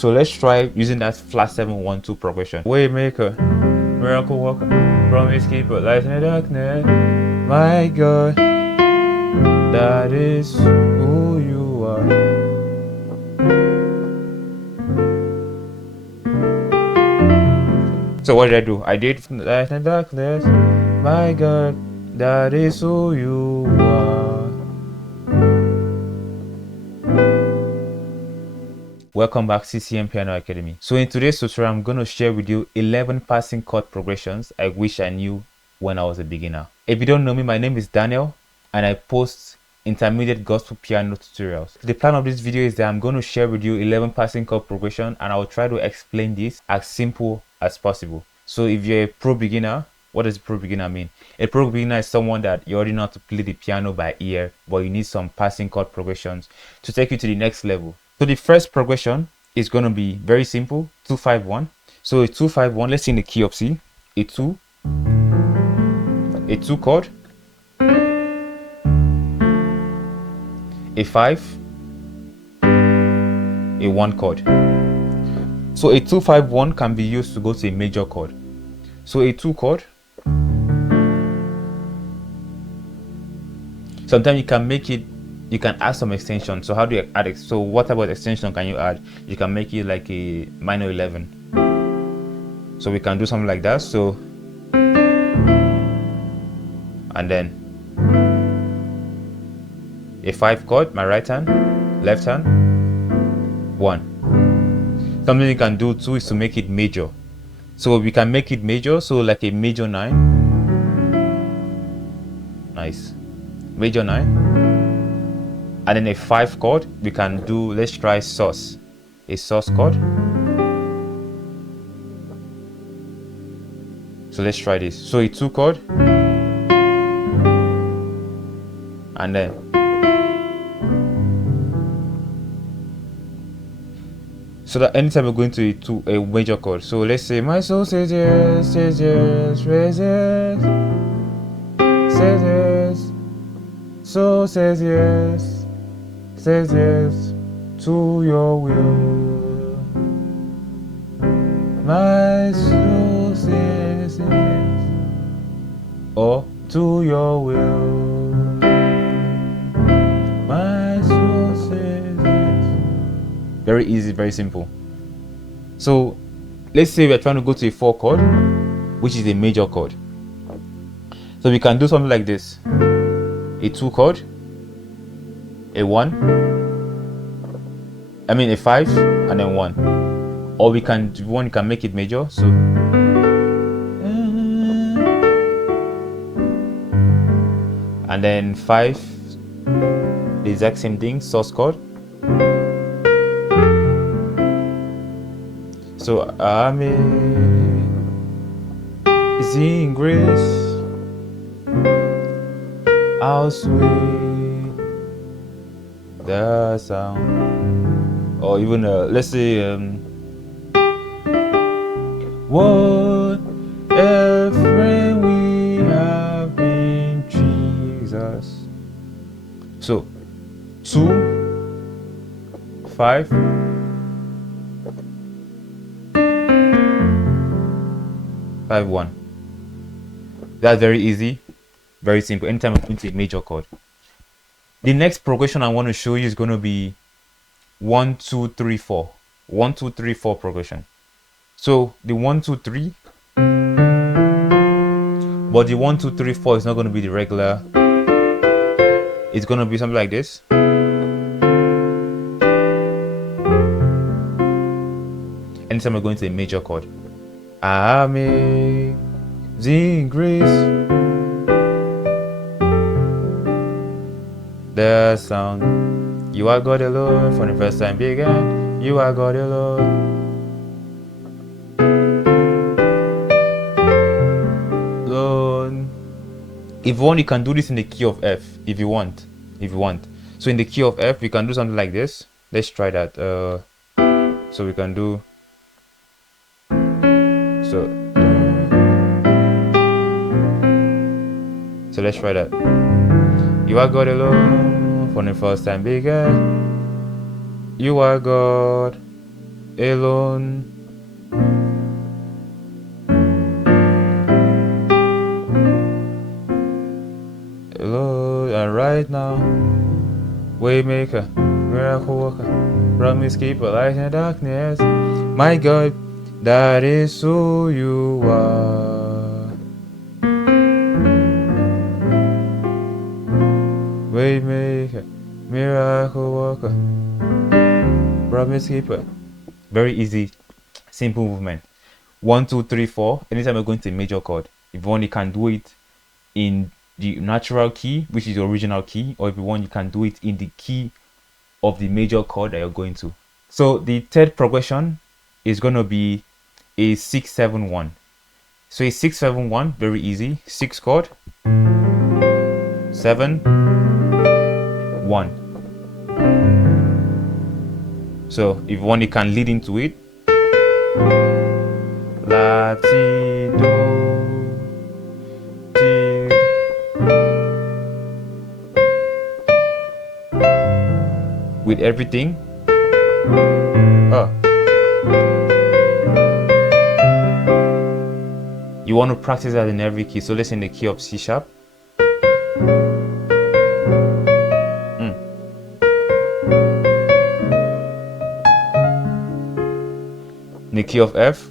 So let's try using that flat 7-1-2 progression. Waymaker, miracle worker, promise keeper, light in the darkness. My God, that is who you are. So what did I do? I did light in the darkness. My God, that is who you are. Welcome back CCM Piano Academy. So in today's tutorial, I'm going to share with you 11 passing chord progressions I wish I knew when I was a beginner. If you don't know me, my name is Daniel and I post intermediate gospel piano tutorials. The plan of this video is that I'm going to share with you 11 passing chord progression and I'll try to explain this as simple as possible. So if you're a pro beginner, what does pro beginner mean? A pro beginner is someone that you already know how to play the piano by ear, but you need some passing chord progressions to take you to the next level. So the first progression is going to be very simple, 2-5-1. So a 2-5-1, let's sing the key of C, a 2 chord, a 5, a 1 chord. So a 2-5-1 can be used to go to a major chord. So a 2 chord, sometimes you can make it, you can add some extension. So how do you add it? So what type of extension can you add? You can make it like a minor 11. So we can do something like that. So and then a 5 chord, my right hand, left hand, 1. Something you can do too is to make it major. So we can make it major, so like a major 9. Nice. Major 9. And then a 5 chord, we can do, let's try sus. A sus chord. So let's try this. So a 2 chord. And then so that anytime we're going to a major chord. So let's say my soul says yes, says yes, says yes, says yes, soul says yes, says yes to your will. My soul says yes, or to your will. My soul says yes. Very easy, very simple. So let's say we're trying to go to a 4 chord, which is a major chord. So we can do something like this. A 2 chord, a 1, I mean a 5, and then 1. Or we can do one, you can make it major. So and then 5, the exact same thing, sus chord. So amazing grace, how sweet the sound. Or even let's say what a friend we have in Jesus. So 2, 5, 5-1. That's very easy, very simple. Anytime I'm going to a major chord. The next progression I want to show you is going to be 1-2-3-4. 1-2-3-4 progression. So the 1-2-3, but the 1-2-3-4 is not going to be the regular. It's going to be something like this. Anytime we're going to a major chord. Amazing grace, the sound. You are God alone, from the first time began. You are God alone. If you want, you can do this in the key of F. If you want. So in the key of F, we can do something like this. Let's try that. So we can do. So let's try that. You are God alone, from the first time began. You are God alone. Alone, and right now, waymaker, miracle worker, promise keeper, light in the darkness. My God, that is who you are. Waymaker, miracle worker, promise keeper. Very easy, simple movement. 1, 2, 3, 4. Anytime you're going to a major chord, if you want, you can do it in the natural key, which is the original key, or if you want, you can do it in the key of the major chord that you're going to. So the third progression is going to be a 6, 7, 1. So a 6, 7, 1, very easy. 6 chord, 7, 1. So if you want, you can lead into it. La, ti, do, ti. With everything. You want to practice that in every key. So let's say in the key of C sharp. In the key of F.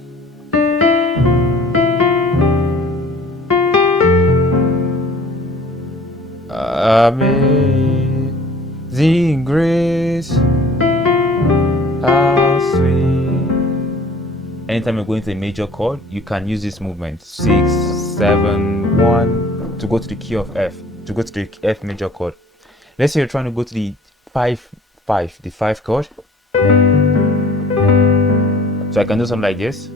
Amazing grace, how sweet. Anytime you're going to a major chord, you can use this movement 6, 7, 1 to go to the key of F, to go to the F major chord. Let's say you're trying to go to the 5, 5, the 5 chord. So I can do something like this.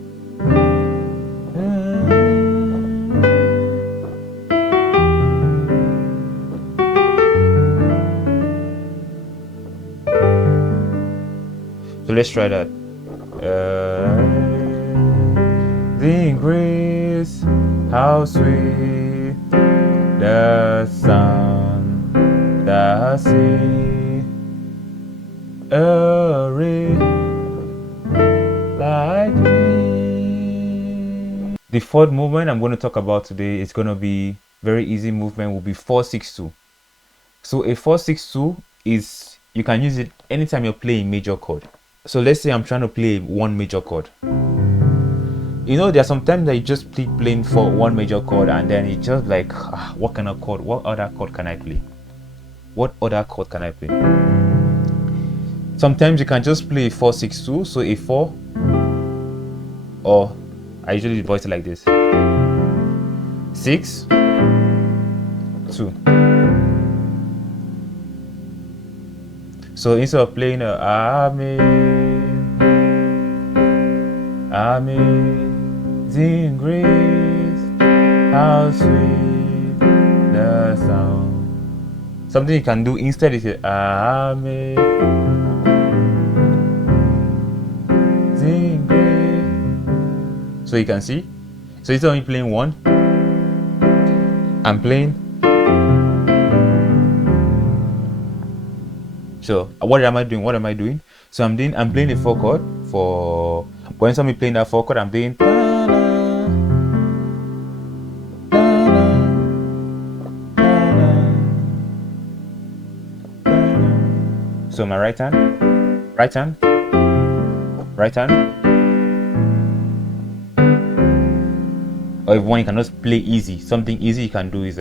So let's try that. The grace, how sweet the sound that sings a ray like me. The fourth movement I'm going to talk about today is going to be very easy movement. Will be 4-6-2. So a 4-6-2 is, you can use it anytime you're playing major chord. So let's say I'm trying to play one major chord. You know, there are some times that you just playing for one major chord and then it's just like, what kind of chord? What other chord can I play? What other chord can I play? Sometimes you can just play 4-6-2, so a 4, or I usually voice it like this: 6, 2. So instead of playing amazing grace, how sweet the sound. Something you can do instead is amazing grace. So you can see. So instead of me playing 1, I'm playing. So what am I doing? What am I doing? So I'm playing the 4 chord for when somebody playing that 4 chord, I'm doing. So my right hand, right hand, right hand. Or if one you can just play easy, something easy you can do is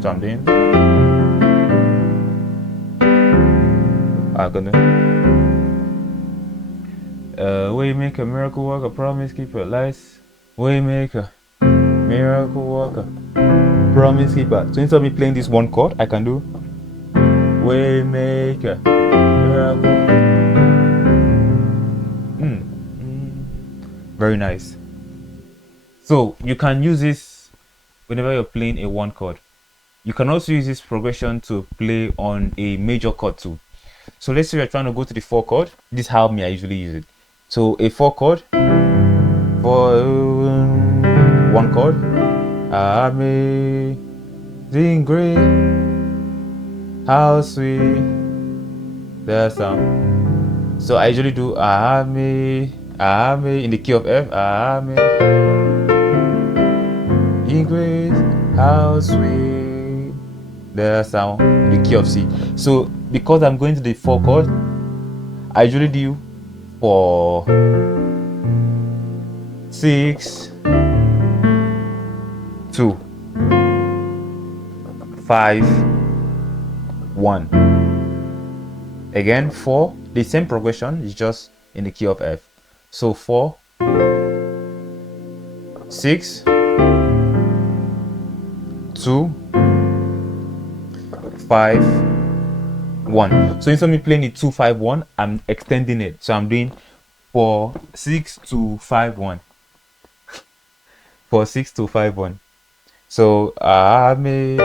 something. I'm gonna Waymaker, miracle worker, promise keeper, lights. Waymaker, miracle worker, promise keeper. So instead of me playing this one chord, I can do Waymaker, miracle. Very nice. So you can use this whenever you're playing a one chord. You can also use this progression to play on a major chord too. So let's say you're trying to go to the 4 chord. This is how I usually use it. So a 4 chord for 1 chord. Amazing grace, how sweet the sound. So I usually do Ame in the key of F. In grace, how sweet the sound in the key of C. So because I'm going to the 4 chord, I usually do for 6, 2, 5, 1. Again, 4, the same progression is just in the key of F. So 4, 6, 2, 5, 1. So instead of me playing it 2, 5, 1, I'm extending it. So I'm doing 4, 6, 2, 5, 1. 4, 6, 2, 5, 1. So Amazing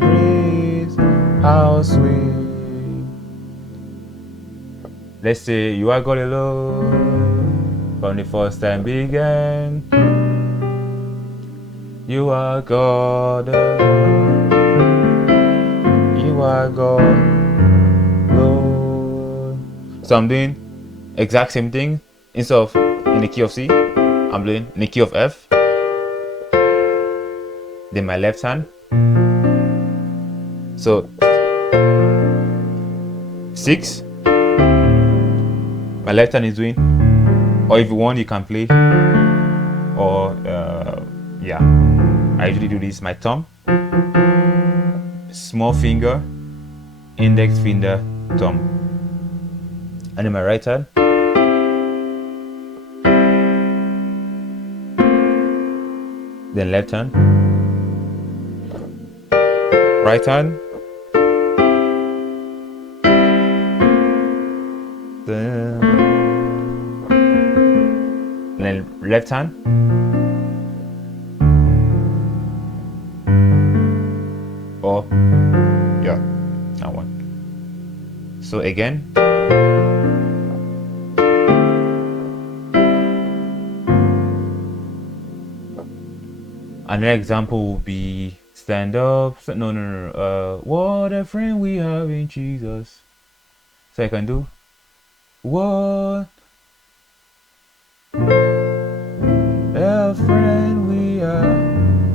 grace, how sweet. Let's say you are God alone from the first time began. You are God alone. You are God alone. So I'm doing exact same thing. Instead of in the key of C, I'm doing in the key of F. Then my left hand. So 6. My left hand is doing, or if you want, you can play, or yeah, I usually do this. My thumb, small finger, index finger, thumb, and then my right hand. Then left hand, right hand, then left hand, or yeah, that one. So again, another example will be stand up. No. What a friend we have in Jesus. So I can do what a friend we are,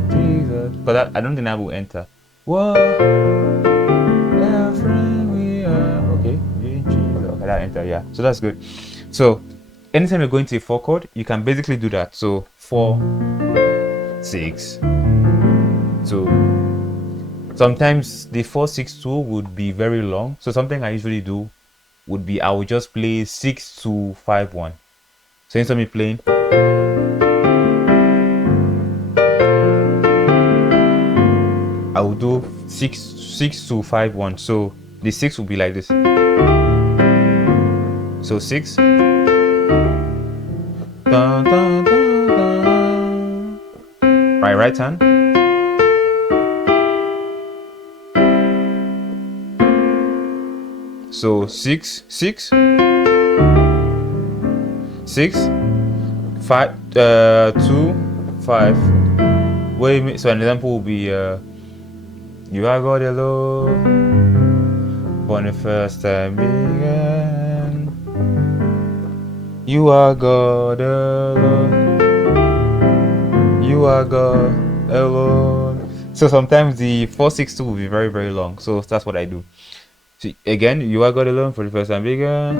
Jesus. But I don't think that will enter. What a friend we are. Okay, in Jesus. Okay, that enter. Yeah. So that's good. So anytime you're going to a 4 chord, you can basically do that. So 4, 6, 2. Sometimes the 4, 6, 2 would be very long. So something I usually do would be I would just play 6, 2, 5, 1. So instead of me playing, I will do 6, 2, 5, 1. So the 6 will be like this. So 6. Dun, dun, dun, dun. Right hand. So 6, 6, 6, 5, 2, 5. Wait a minute. So an example will be you are God alone for the first time began. You are God alone. You are God alone. So sometimes the 4, 6, 2 will be very, very long. So that's what I do. So again, you are God alone for the first time began.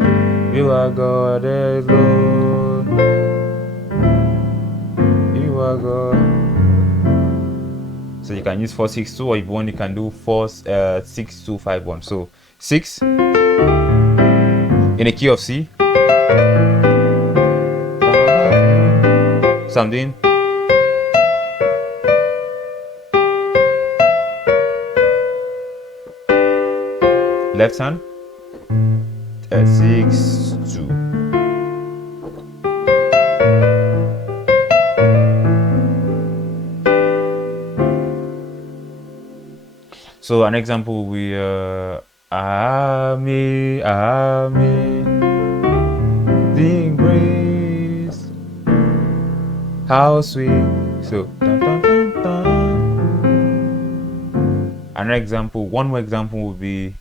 You are God alone. You are God. So you can use 4, 6, 2, or if you want, you can do 4, 6, 2, 5, 1. So 6 in a key of C. So I'm doing left hand, 6, 2. So an example will be amazing grace, how sweet. So dun, dun, dun, dun. An example, one more example would be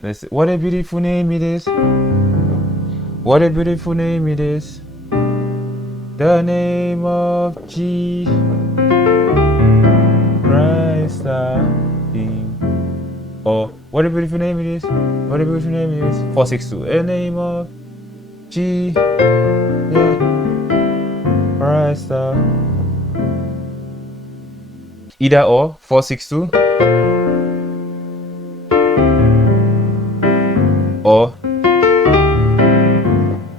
let's see, what a beautiful name it is. What a beautiful name it is. The name of Jesus Christ our King. Or what a beautiful name it is. What a beautiful name it is. 462. The name of Jesus Christ our. Either or 462 or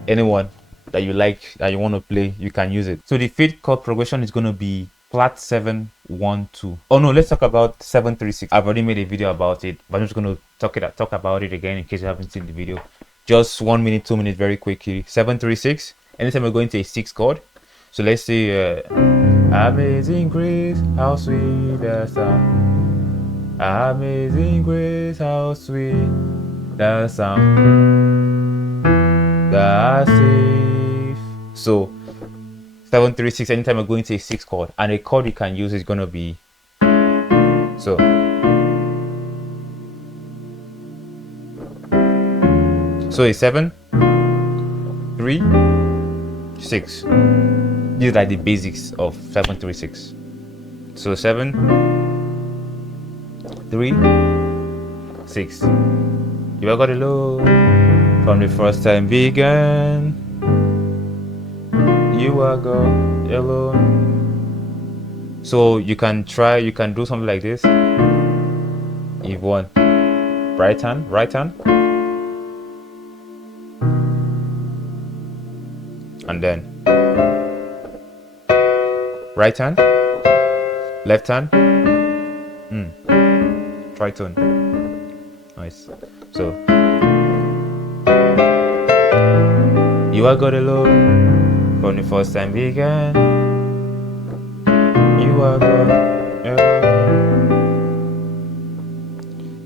anyone that you like, that you want to play, you can use it. So the fifth chord progression is going to be flat 7 1 2. Oh no, let's talk about 7 3 6. I've already made a video about it, but I'm just going to talk about it again in case you haven't seen the video. Just 1 minute, 2 minutes, very quickly. 7 3 6. Anytime we're going to a 6 chord. So let's say amazing grace, how sweet the sound. Amazing grace, how sweet the sound that safe. So 7 3 6. Anytime we're going to a 6 chord, and a chord you can use is gonna be so. So a 7 3 6. These are the basics of 7 3 6. So 7 3 6. You got it low from the first time began. You are God alone. So you can do something like this. If you want, right hand, and then right hand, left hand, tritone. Nice. So you are God alone from the first time began. You are God alone.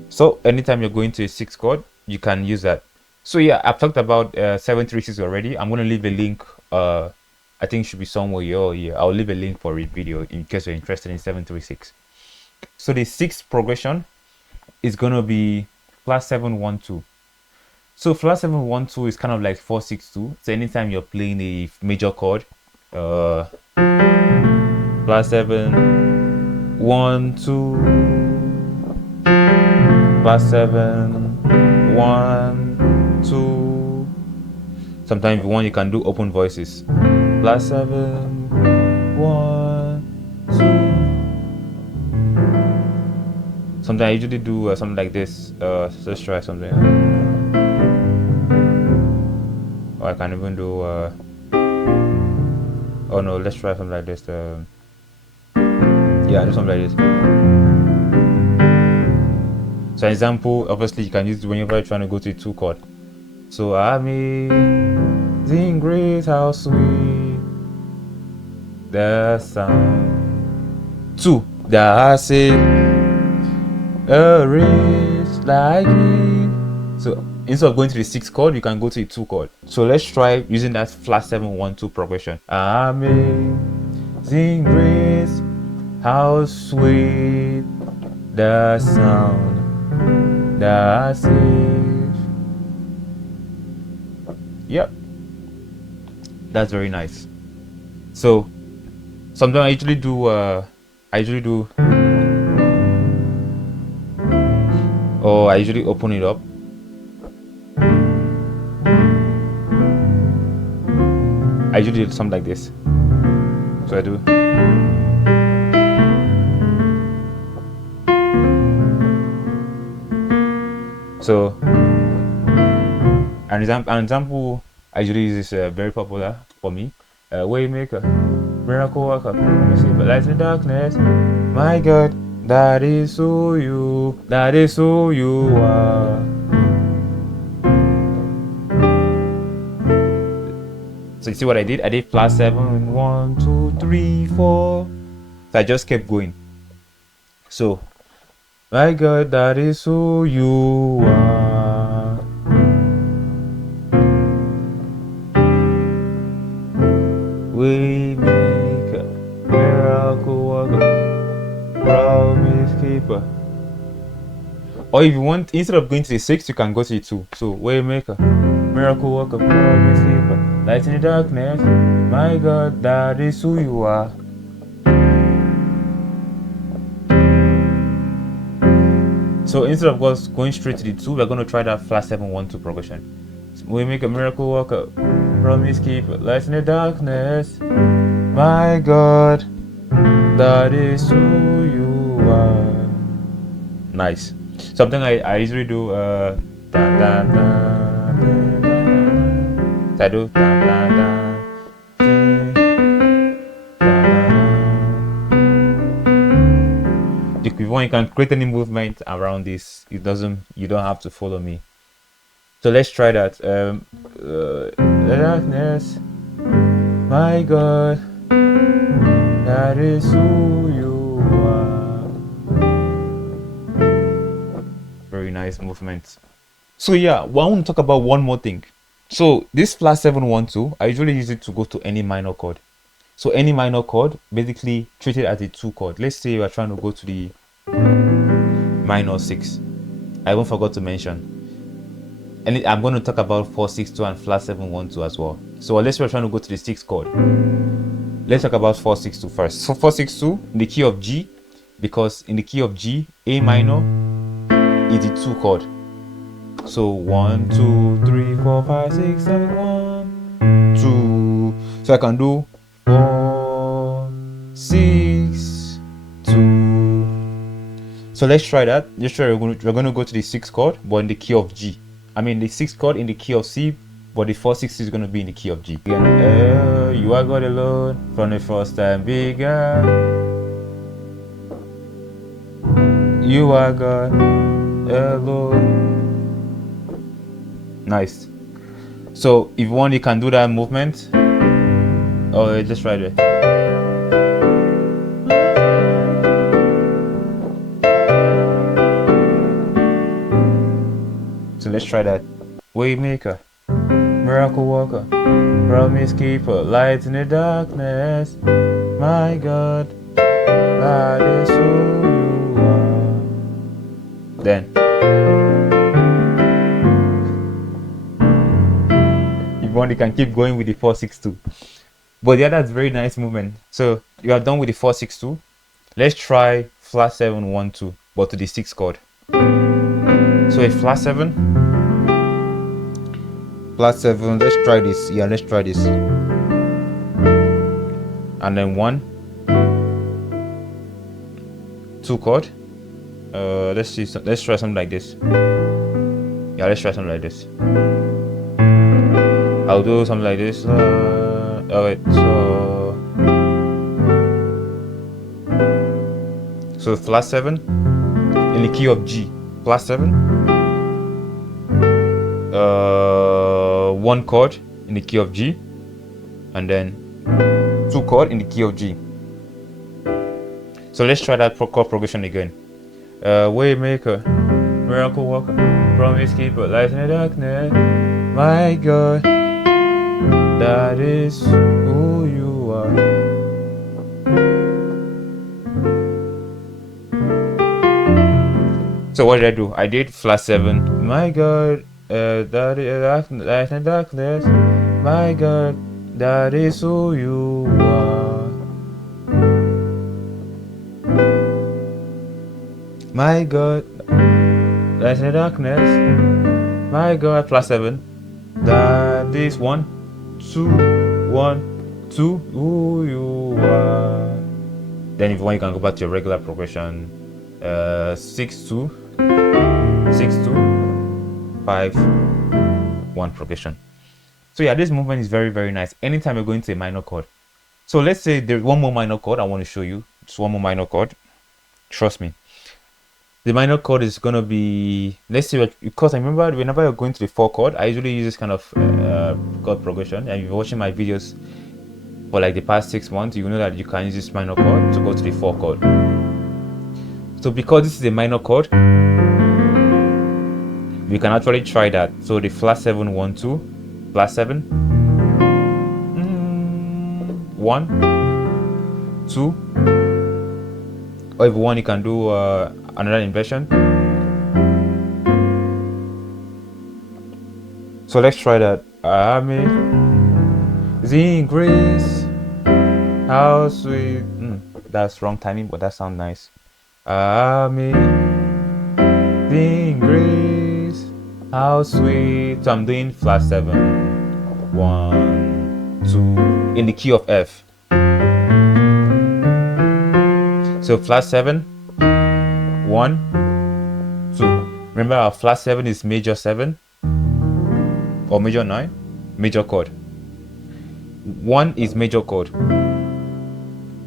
So anytime you're going to a 6 chord, you can use that. So yeah, I've talked about 7 3 6 already. I'm gonna leave a link. I think it should be somewhere here or here. I'll leave a link for a video in case you're interested in 7 3 6. So the 6th progression is gonna be flat 7 1 2. So flat 7 1 2 is kind of like 4 6 2. So anytime you're playing a major chord, flat 7 1 2, flat 7 1 2. Sometimes if you want, you can do open voices. Flat 7 1 2. Sometimes I usually do something like this. Let's try something. Or I can even do. Oh no, let's try something like this. Yeah, do something like this. So, example, obviously, you can use it whenever you're trying to go to a 2 chord. So, amazing grace, how sweet the sound. 2. That saved a wretch like me. So instead of going to the 6 chord, you can go to the 2 chord. So let's try using that flat 7 1 2 progression. Amazing grace, how sweet the sound that saves. Yep, that's very nice. So sometimes I usually do or I usually open it up. I usually do something like this. So I do. So an example I usually use is very popular for me. Waymaker, miracle worker, but light in the darkness. My God, that is who you are. So you see what I did? I did flat 7, 1, 2, 3, 4. So I just kept going. So, my God, that is who you are. We make a miracle worker, promise keeper. Or if you want, instead of going to the 6, you can go to the 2. So, Waymaker, miracle worker, promise keeper, light in the darkness. My God, that is who you are. So instead of us going straight to the 2, we're going to try that flat 7, 1, 2 progression. So we make a miracle worker, promise keeper, light in the darkness. My God, that is who you are. Nice. Something I usually do. Da, da, da, da, da. I do. Da, da, da. If you want, you can create any movement around this. You don't have to follow me. So let's try that. Darkness, my God, that is who you are. Very nice movement. So yeah, I want to talk about one more thing. So this flat 7, 1, 2, I usually use it to go to any minor chord. So any minor chord, basically treat it as a 2 chord. Let's say we're trying to go to the minor 6. I even forgot to mention. And I'm going to talk about 4, 6, 2 and flat 7, 1, 2 as well. So unless we're trying to go to the 6th chord, let's talk about 4, 6, 2 first. So 4, 6, 2 in the key of G, because in the key of G, A minor is the 2 chord. So 1, 2, 3, 4, 5, 6, 7, 1, 2. So I can do 4, 6, 2. So let's try that. Let's try. We're going to go to the 6th chord, but in the key of G. I mean the 6th chord in the key of C, but the 4, 6 is going to be in the key of G. Again, you are God alone from the first time began. You are God alone. Nice. So if you want, you can do that movement. Oh, just try it. So let's try that. Waymaker, miracle worker, promise keeper, light in the darkness. My God, that is who you are. Then if you want, you can keep going with the 4, 6, 2. But yeah, that's very nice movement. So you are done with the 4, 6, 2. Let's try flat 7, 1, 2, but to the 6th chord. So a flat 7, let's try this. Yeah, let's try this. And then 1, 2 chord. Let's try something like this. Yeah, let's try something like this. I'll do something like this. Alright, so flat 7 in the key of G. Flat 7, 1 chord in the key of G, and then 2 chord in the key of G. So let's try that chord progression again. Waymaker, miracle worker, promise keeper, light in the darkness. My God, that is who you are. So what did I do? I did flat 7. My God, that is light in the darkness. My God, that is who you are. My God, light in the darkness. My God, flat 7. That is 1, 2, 1, 2. Who you are. Then if you want, you can go back to your regular progression. 6, 2, 6, 2, 5, 1 progression. So yeah, this movement is very, very nice. Anytime you're going to a minor chord. So let's say there's one more minor chord I want to show you. Just one more minor chord. Trust me. The minor chord is gonna be, let's see what, because I remember whenever you're going to the 4 chord, I usually use this kind of chord progression. And if you're watching my videos for like the past 6 months, you know that you can use this minor chord to go to the 4 chord. So because this is a minor chord, we can actually try that. So the flat 7 1 2, flat 7 1 2, or if you want you can do another inversion. So let's try that. Amazing grace, how sweet. That's wrong timing, but that sounds nice. Amazing grace, how sweet. So I'm doing flat 7 1 2 in the key of F. So flat 7 1 2. Remember our flat 7 is major 7 or major 9, major chord. 1 is major chord,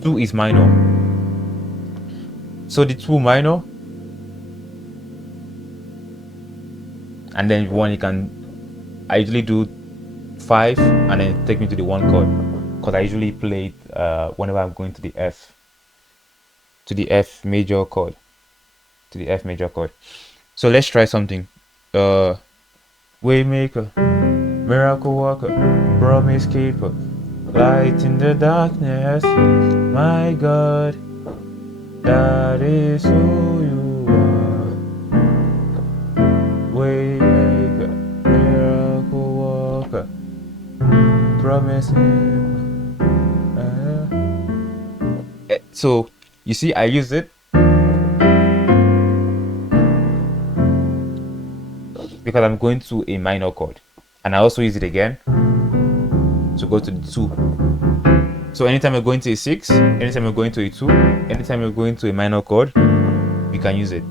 2 is minor. So the 2 minor, and then 1 you can, I usually do 5 and then take me to the 1 chord, because I usually play it whenever I'm going to the F major chord, to the F major chord. So let's try something. Waymaker, miracle worker, promise keeper, light in the darkness, my God, that is who you are. Waymaker, miracle worker, promise keeper. So you see, I use it because I'm going to a minor chord, and I also use it again to go to the 2. So anytime you're going to a 6, anytime you're going to a 2, anytime you're going to a minor chord, you can use it.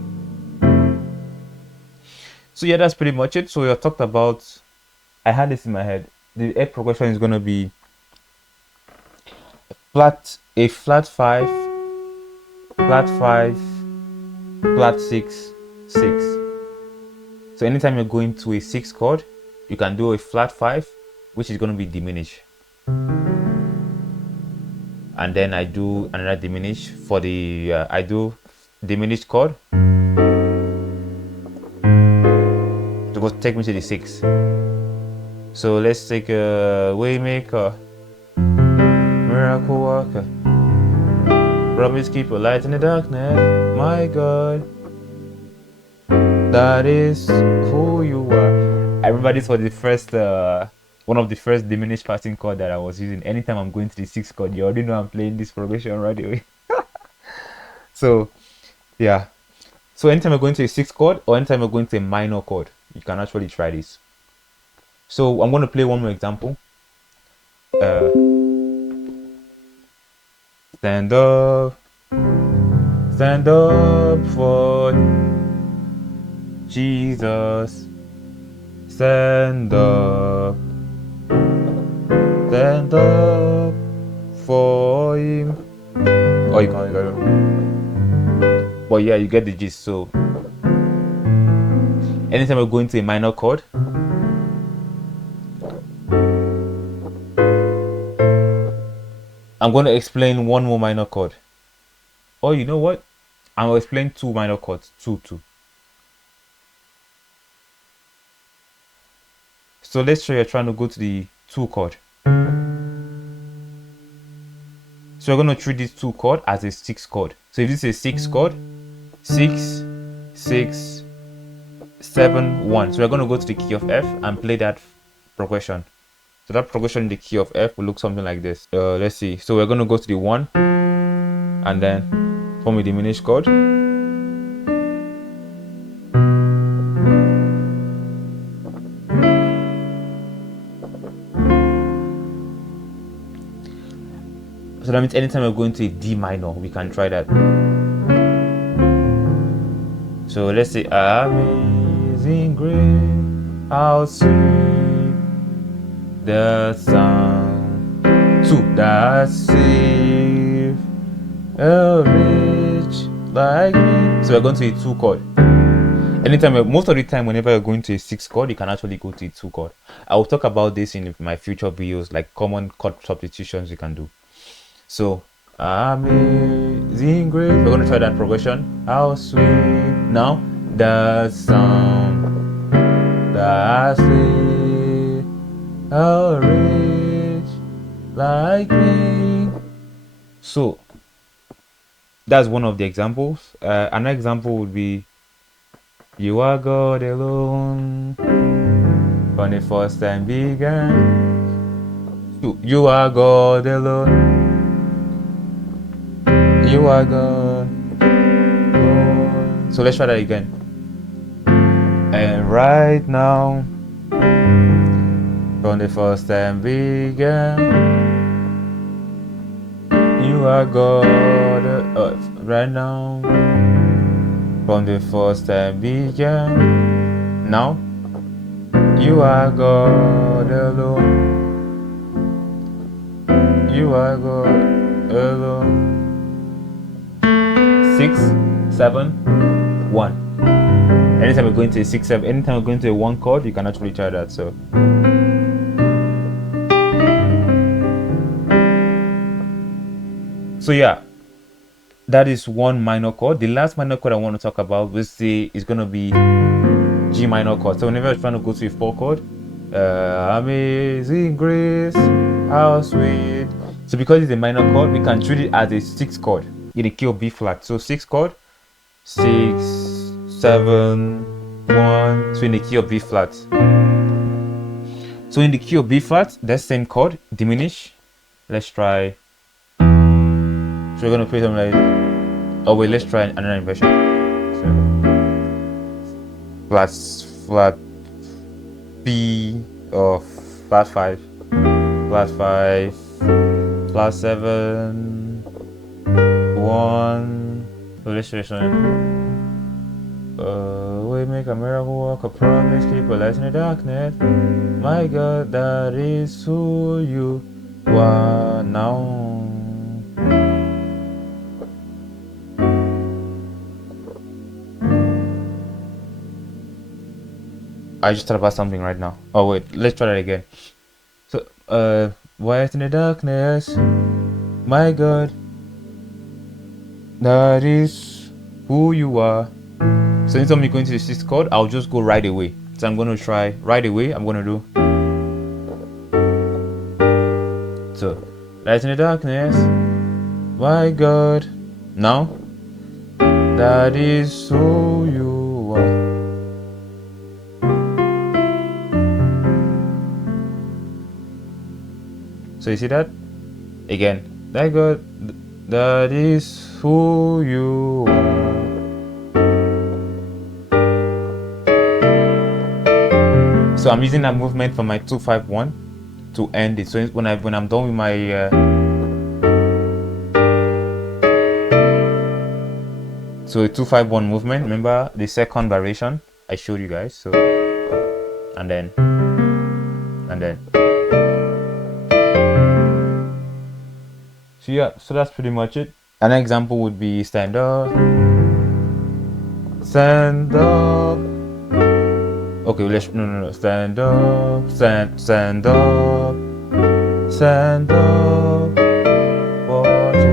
So yeah, that's pretty much it. So we have talked about, I had this in my head, the F progression is going to be a flat 5, flat 5, flat 6, 6. So anytime you're going to a 6 chord, you can do a flat 5, which is going to be diminished. And then I do another diminish for the, I do diminished chord to go take me to the 6. So let's take a Waymaker, miracle worker, promise keeper, light in the darkness, my God, that is who you are. I remember this was the first one of the first diminished passing chord that I was using. Anytime I'm going to the 6th chord, you already know I'm playing this progression right away. So yeah, so anytime you're going to a 6th chord or anytime you're going to a minor chord, you can actually try this. So I'm going to play one more example. Stand up for Jesus, stand up for him. Oh, you can't get it. But yeah, you get the gist. So anytime we're going to a minor chord, I'm going to explain one more minor chord. Oh, you know what? I'm going to explain 2 minor chords. 2. So let's say you're trying to go to the 2 chord. So we're going to treat this 2 chord as a 6 chord. So if this is a 6 chord, 6, 6, 7, 1. So we're going to go to the key of F and play that progression. So that progression in the key of F will look something like this. Let's see. So we're going to go to the 1 and then form a diminished chord. So that means anytime we're going to a D minor, we can try that. So let's say amazing grace, how sweet the sound to that save a rich like me. So we're going to a 2 chord. Anytime, most of the time, whenever you're going to a 6 chord, you can actually go to a 2 chord. I will talk about this in my future videos, like common chord substitutions you can do. So, amazing grace. We're going to try that progression. How sweet. Now, the sound that saved a rich like me. So, that's one of the examples. Another example would be, you are God alone when the first time began. So, you are God alone. You are God. So let's try that again. And right now, from the first time began, you are God. Right now, from the first time began, now, you are God alone. You are God alone. 6, 7, 1. Anytime we're going to a 6, 7, anytime we're going to a 1 chord, you can actually try that. So yeah, that is one minor chord. The last minor chord I want to talk about is going to be G minor chord. So whenever you're trying to go to a 4 chord, amazing grace, how sweet. So because it's a minor chord, we can treat it as a 6 chord in the key of B flat. So 6 chord, 6, 7, 1. So in the key of B flat. So in the key of B flat, that same chord, diminish. Let's try. So we're gonna play something like, oh wait, let's try another inversion. So flat B of flat 5, flat 5, flat 7, 1. So let's try something. We make a miracle work, a promise, keep a light in the darkness. My God, that is who you are now. I just thought about something right now. Oh wait, let's try that again. So, light in the darkness. My God, that is who you are. So anytime you go into the 6th chord, I'll just go right away. So I'm going to try right away. I'm going to do. So, light in the darkness, my God. Now, that is who you are. So you see that? Again, my God, that is who you are. So I'm using that movement for my 2-5-1 to end it. So when I'm done with my so a 2-5-1 movement, remember the second variation I showed you guys. So and then so yeah, so that's pretty much it. An example would be stand up, stand up. Okay, let's no stand up, stand up, stand up, watch it.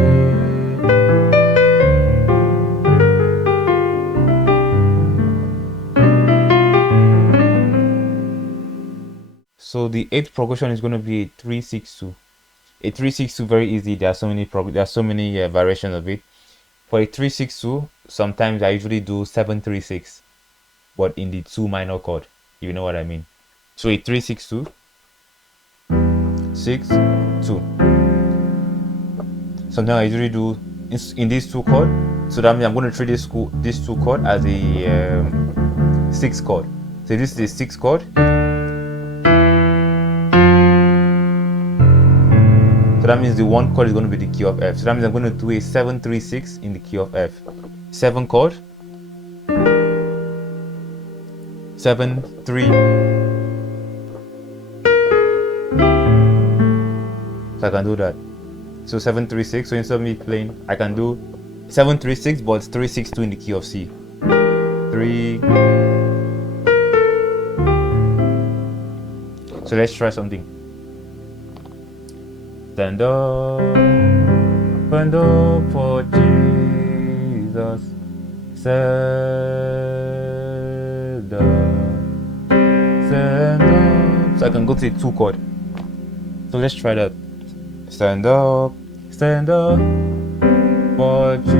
So the 8th progression is going to be a 3-6-2. A 3-6-2, very easy. There are so many variations of it. For a 3-6-2, sometimes I usually do 7-3-6. But in the 2 minor chord, you know what I mean. So a 3-6-2, 6, 2. Sometimes I usually do in these 2 chord. So that means I'm going to treat this 2 chord as a 6 chord. So this is a 6 chord. So that means the 1 chord is going to be the key of F. So that means I'm going to do a 7-3-6 in the key of F. 7 chord. 7, 3. So I can do that. So 7-3-6. So instead of me playing, I can do 736, but it's 362 in the key of C. 3. So let's try something. Stand up for Jesus. Stand up. So I can go to the 2 chord. So let's try that. Stand up for Jesus.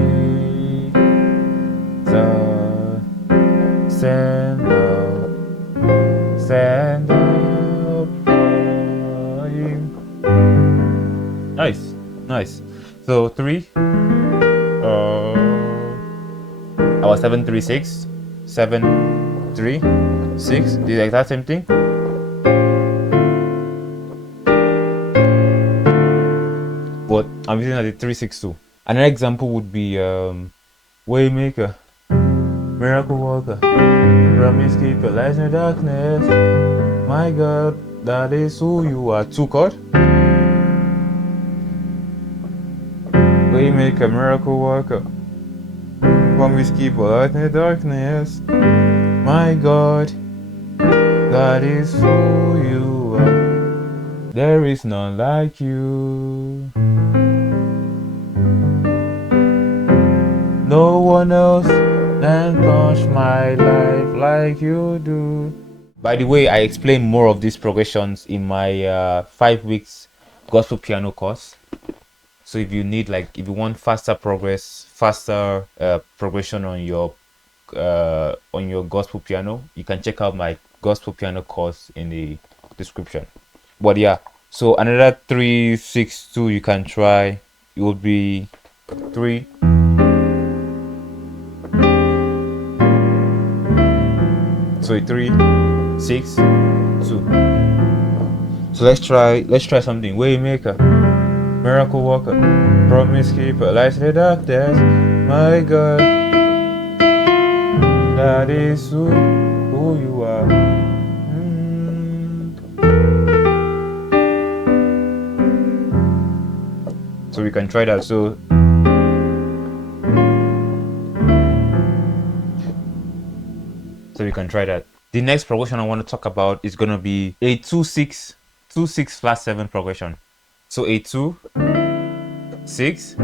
Stand up for Him. Nice. So 3. I was 736, 736. The exact same thing. But I'm using the 362. Another example would be Waymaker, Miracle Worker, Promise Keeper, Light in the Darkness. My God, that is who you are. 2 chord. Waymaker, Miracle Worker, Promise Keeper, Light in the Darkness. My God, that is who you are. There is none like you. No one else can touch my life like you do. By the way, I explain more of these progressions in my 5 weeks gospel piano course. So if you need, like, if you want faster progress, faster progression on your gospel piano, you can check out my gospel piano course in the description. But yeah, so another 362 you can try. It would be 3. So 3, 6, 2. So let's try something. Waymaker, Miracle Worker, Promise Keeper, Light in the Darkness. My God, that is who you are. So we can try that. So we can try that. The next progression I want to talk about is gonna be a 2-6 flat 7 progression. So a 2, 6,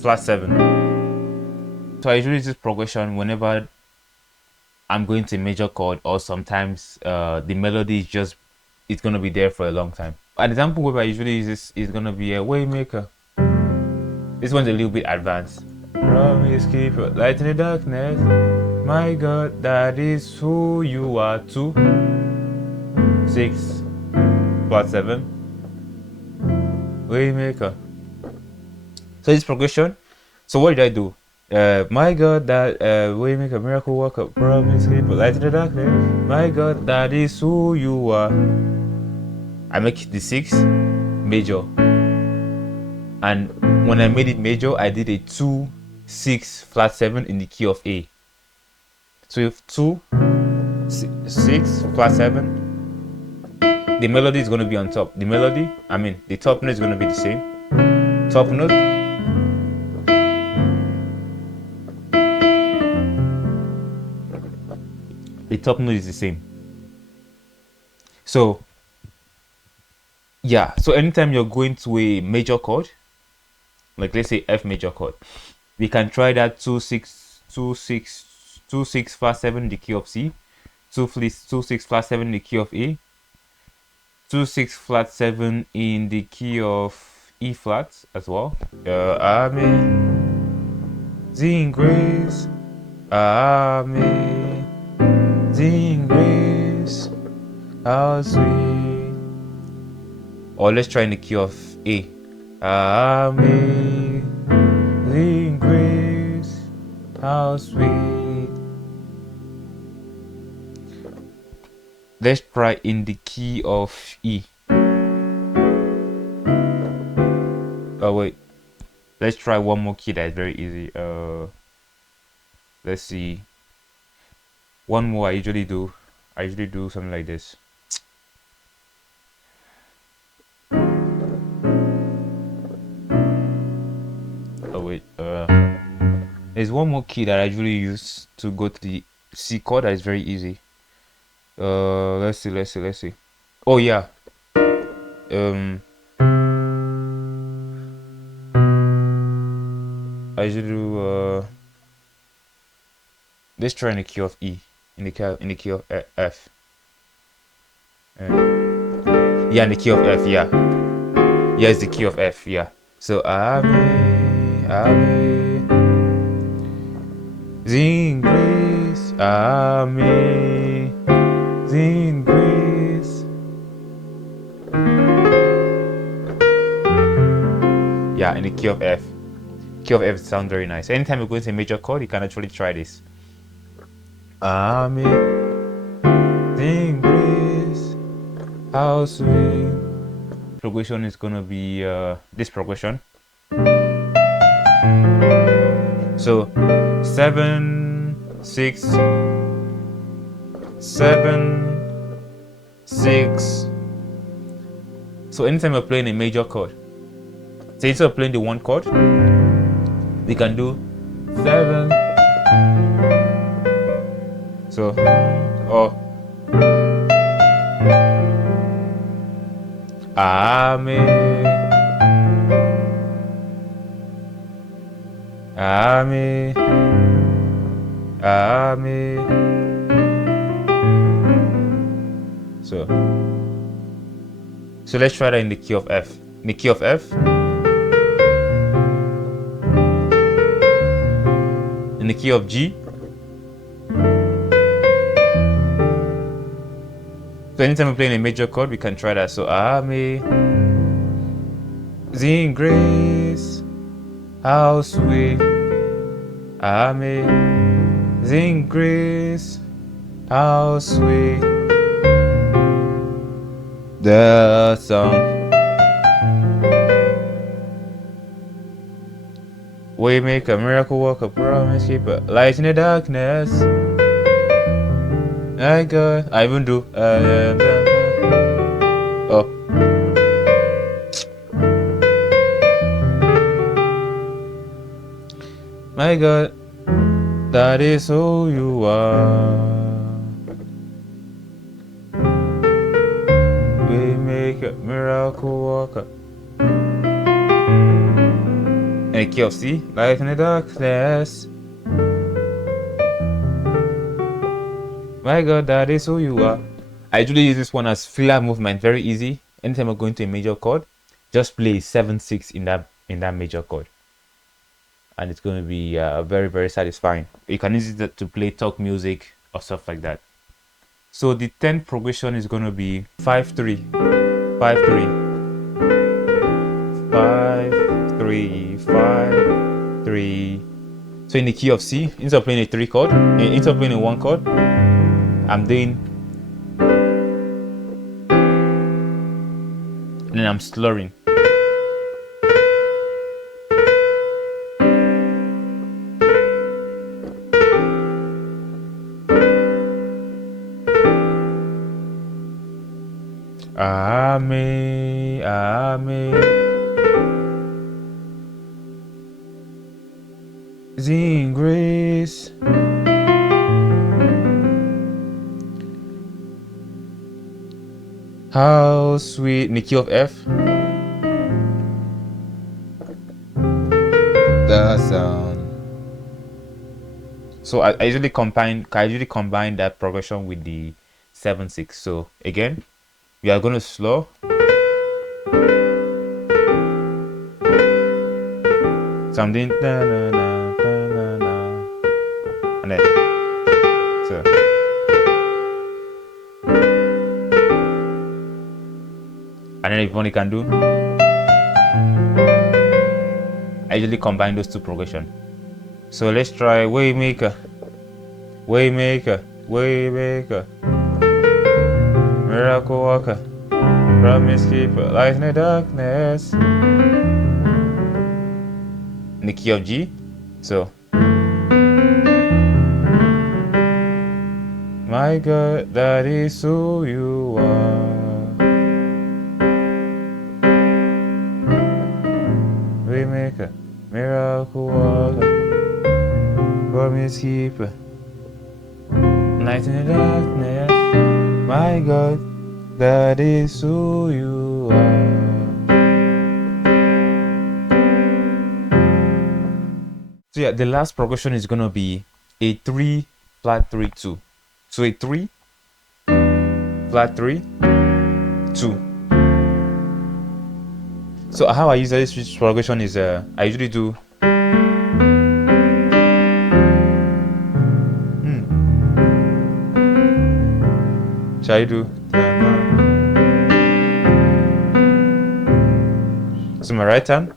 flat 7. So I usually use this progression whenever I'm going to a major chord, or sometimes the melody is it's gonna be there for a long time. An example where I usually use this is gonna be a Waymaker. This one's a little bit advanced. Promise Keeper, Light in the Darkness. My God, that is who you are. 2, 6, flat 7, Waymaker. So this progression. So what did I do? My God, that Waymaker, Miracle Worker, Promise Keeper, Light in the Darkness. My God, that is who you are. I make the 6 major, and when I made it major, I did a 2, 6, flat 7 in the key of A. So if 2, 6, flat 7, the melody is going to be on top. The top note is going to be the same. Top note, the top note is the same. So yeah, so anytime you're going to a major chord, like let's say F major chord, we can try that 2, 6, flat 7 in the key of C, 2, 6, flat 7 in the key of A, 2, 6, flat 7 in the key of E flat as well. Amazing grace, amazing grace, how sweet. Or let's try in the key of A. Amazing grace, how sweet. Let's try in the key of E. Oh wait, let's try one more key that is very easy. Let's see. One more I usually do something like this. Oh wait. There's one more key that I usually use to go to the C chord that is very easy. Let's see. Oh yeah. I usually do let's try in the key of E, in the key of F. Yeah, in the key of F. Yeah, it's the key of F. Yeah. So Ame, Zing grace, Ame, Zing grace. Yeah, in the key of F. Key of F sounds very nice. Anytime you go into a major chord, you can actually try this. Ame, Zing grace, how sweet. Progression is gonna be this progression. So 7, 6, 7, 6. So anytime you're playing a major chord, so instead of playing the one chord, we can do 7. So or Ame, Ame, Ame. So let's try that in the key of F. In the key of F. In the key of G. So anytime we're playing a major chord, we can try that. So Ame, Zing grace, how sweet. Ame, Zing grace, how sweet the sound. We make a miracle worker, promise keeper, light in the darkness. My God, I even do. Oh, my God, that is who you are. We make a miracle worker. In the key of C, light in the darkness. My God, that is who you are. I usually use this one as filler movement, very easy. Anytime I'm going to a major chord, just play 7/6 in that major chord, and it's going to be very, very satisfying. You can use it to play talk music or stuff like that. So the 10th progression is going to be 5/3, 5/3, 5/3, 5/3. So in the key of C, instead of playing a 3 chord, instead of playing a 1 chord, I'm doing, and then I'm slurring. Ame, Ame, Zing grace. How sweet, in the key of F. The sound. So I usually combine that progression with the 7/6. So again, we are going to slow. So I'm doing da, na, na, da, na, na. And then so and then if one you can do, I usually combine those two progressions. So let's try Waymaker, Waymaker, Waymaker, Miracle Worker, Promise Keeper, Light in the Darkness. In the key of G. So my God, that is who you are. Waymaker, Miracle Worker. promise keeper, light in the darkness. My God, that is who you are. So yeah, the last progression is gonna be a 3 flat 3 2. So a 3 flat 3 2. So how I usually switch progression is I usually do shall I do so my right hand,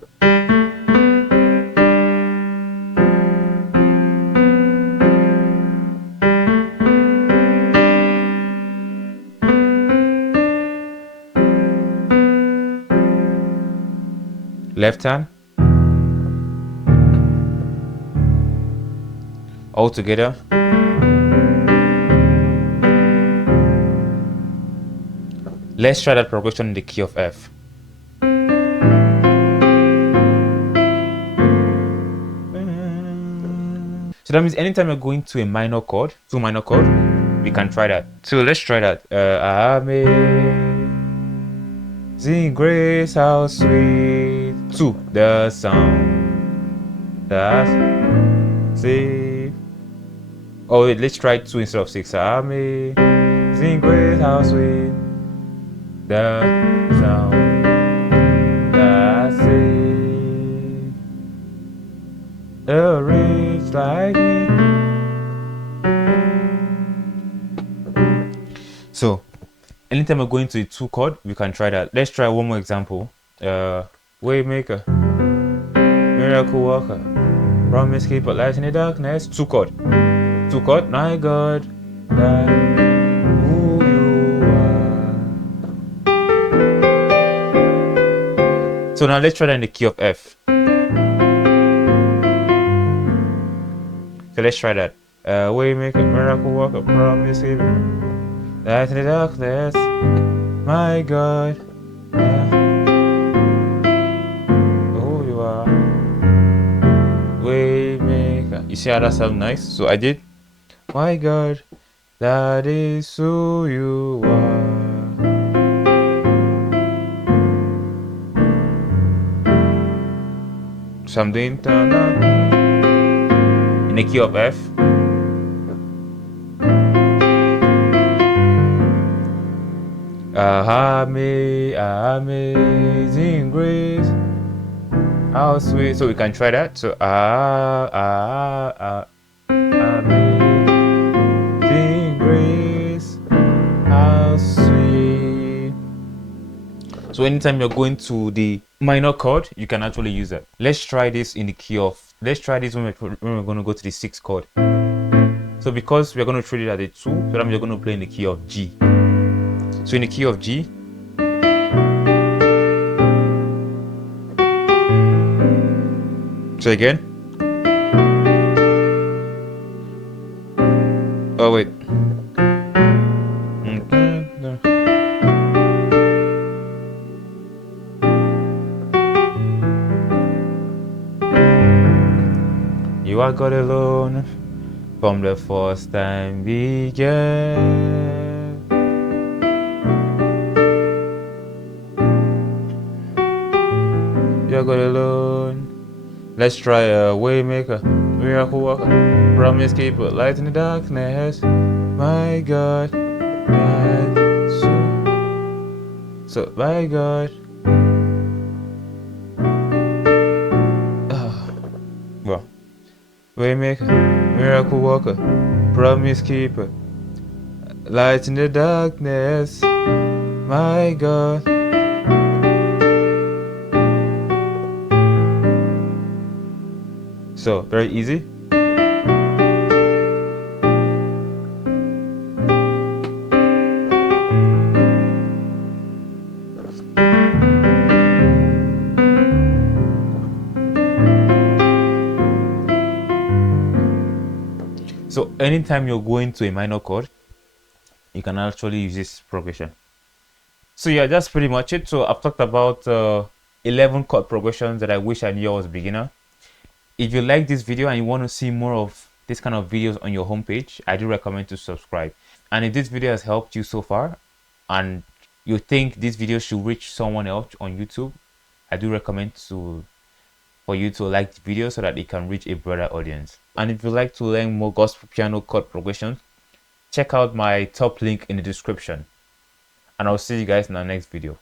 left hand, all together. Let's try that progression in the key of F. So that means anytime you're going to a minor chord, we can try that. So let's try that. Amazing grace, how sweet to the sound that saved. Oh wait, let's try 2 instead of 6. Amazing grace, how sweet the sound that saved a wretch like me. So anytime we're going to a 2 chord, we can try that. Let's try one more example. Waymaker, miracle worker, promise keeper, light in the darkness. 2 chord, my God, that who you are. So now let's try that in the key of F. So let's try that. Waymaker, miracle worker, promise keeper, light in the darkness, my God, who you are. Waymaker. You see how that sounds nice? So I did, my God, that is who you are. So I'm doing in the key of F. Amazing grace, how sweet. So we can try that. So amazing grace, how sweet. So anytime you're going to the minor chord, you can actually use that. Let's try this in the key of, let's try this when we're going to go to the 6th chord. So because we're going to treat it as a 2, so that means you're going to play in the key of G. So in the key of G, so again, oh wait, you are God alone from the first time began. You are God alone. Let's try a waymaker, miracle worker, promise keeper, light in the darkness. My God, so my God. Well, waymaker, miracle worker, promise keeper, light in the darkness. My God. So very easy. So anytime you're going to a minor chord, you can actually use this progression. So yeah, that's pretty much it. So I've talked about 11 chord progressions that I wish I knew I was a beginner. If you like this video and you want to see more of this kind of videos on your homepage, I do recommend to subscribe. And if this video has helped you so far and you think this video should reach someone else on YouTube, I do recommend for you to like the video so that it can reach a broader audience. And if you'd like to learn more gospel piano chord progressions, check out my top link in the description. And I'll see you guys in our next video.